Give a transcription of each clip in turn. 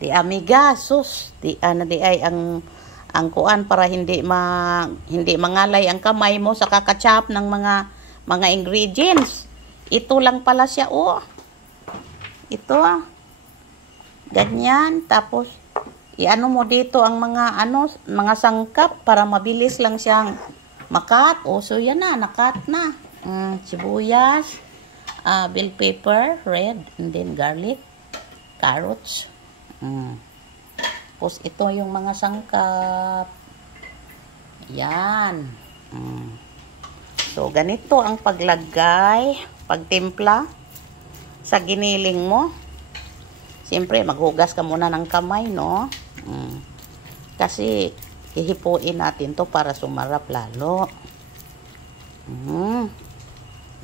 Di amiga, sus. Di ay ang kuan para hindi mangalay ang kamay mo sa kakachap ng mga ingredients. Ito lang pala siya, oh. Ito, ganyan. Tapos, iano mo dito ang mga sangkap para mabilis lang siyang makat. O, so yan na, nakat na. Sibuyas, bell pepper, red, and then garlic, carrots. Tapos ito yung mga sangkap. Yan. So, ganito ang paglagay, pagtimpla sa giniling mo. Siyempre, maghugas ka muna ng kamay, no? Kasi, hihipuin natin to para sumarap lalo.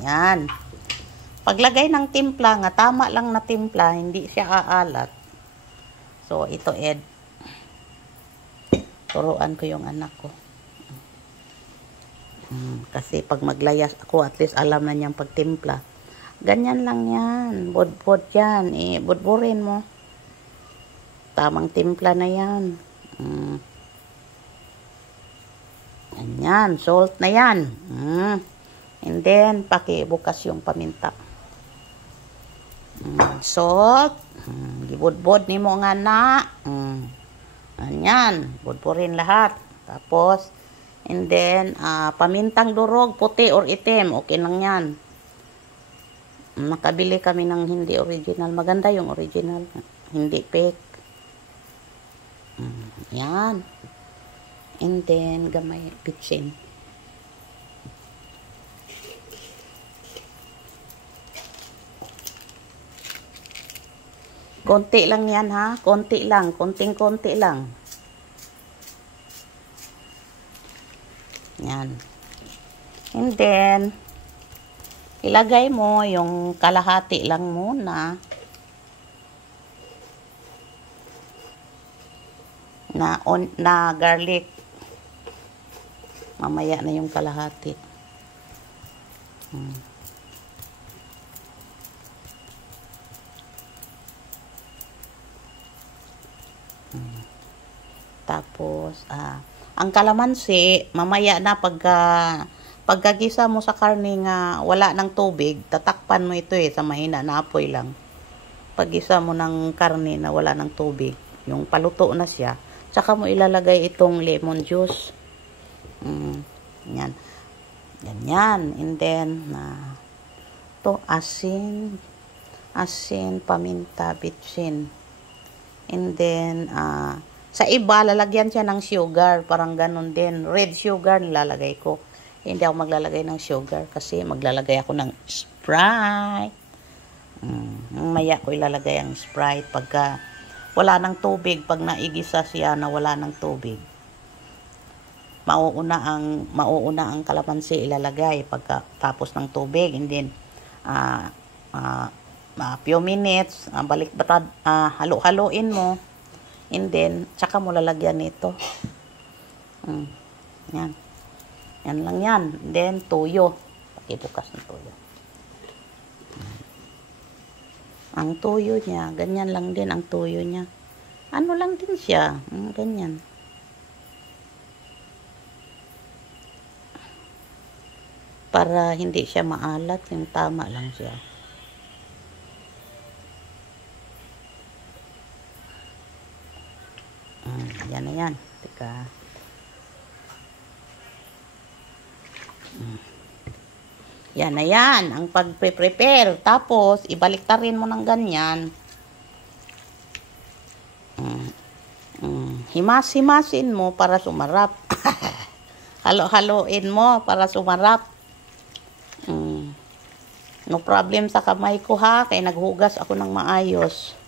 Yan. Paglagay ng timpla, nga tama lang na timpla, hindi siya aalat. So, ito, Ed. Turuan ko yung anak ko. Kasi pag maglayas ako, at least alam na niyang pagtimpla. Ganyan lang yan. Bod-bod yan. Budburin mo. Tamang timpla na yan. Ganyan. Salt na yan. And then, pakibukas yung paminta. Salt. Gibudbod ni mo nga na. Ganyan. Budburin lahat. Tapos, and then, pamintang durog, puti or itim. Okay lang yan. Nakabili kami ng hindi original. Maganda yung original. Hindi fake. Yan. And then, gamay pitsin. Konti lang yan, ha? Konti lang. Konting-konti lang. Yan. And then, ilagay mo yung kalahati lang muna na garlic. Mamaya na yung kalahati. Tapos, ang kalamansi, mamaya na pagkagisa mo sa karne nga wala ng tubig, tatakpan mo ito sa mahina na apoy lang. Paggisa mo ng karne na wala ng tubig, yung paluto na siya, tsaka mo ilalagay itong lemon juice. Yan. Ganyan. And then, to asin, paminta, bitsin. And then, sa iba, lalagyan siya ng sugar. Parang ganun din. Red sugar nilalagay ko. Hindi ako maglalagay ng sugar kasi maglalagay ako ng Sprite. Maya ko ilalagay ang Sprite pagka wala ng tubig. Pag naigisa siya na wala ng tubig, mauuna ang kalamansi ilalagay pagka tapos ng tubig. And then, few minutes, balik-batad, halo-haloin mo. And then, tsaka mo lalagyan nito. Yan. Yan lang yan. And then, tuyo. Pakibukas ng tuyo. Ang tuyo niya, ganyan lang din ang tuyo niya. Ano lang din siya. Ganyan. Para hindi siya maalat, yung tama lang siya. Yan na yan. Teka. Yan na yan. Ang pag-prepare. Tapos, ibaliktarin mo ng ganyan. Himas-himasin mo para sumarap. Halo-haloin mo para sumarap. No problem sa kamay ko, ha. Kaya naghugas ako ng maayos.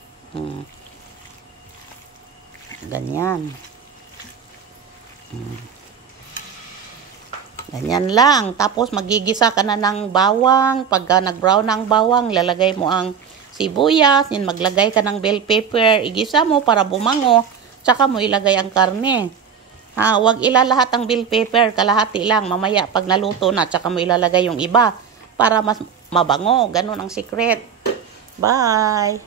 Ganyan. Ganyan lang. Tapos magigisa ka na ng bawang. Pagka nag-brown na ang bawang, lalagay mo ang sibuyas. Yan, maglagay ka ng bell pepper. Igisa mo para bumango. Tsaka mo ilagay ang karne. Huwag ilalahat ang bell pepper. Kalahati lang. Mamaya pag naluto na, tsaka mo ilalagay yung iba. Para mas mabango. Ganun ang secret. Bye!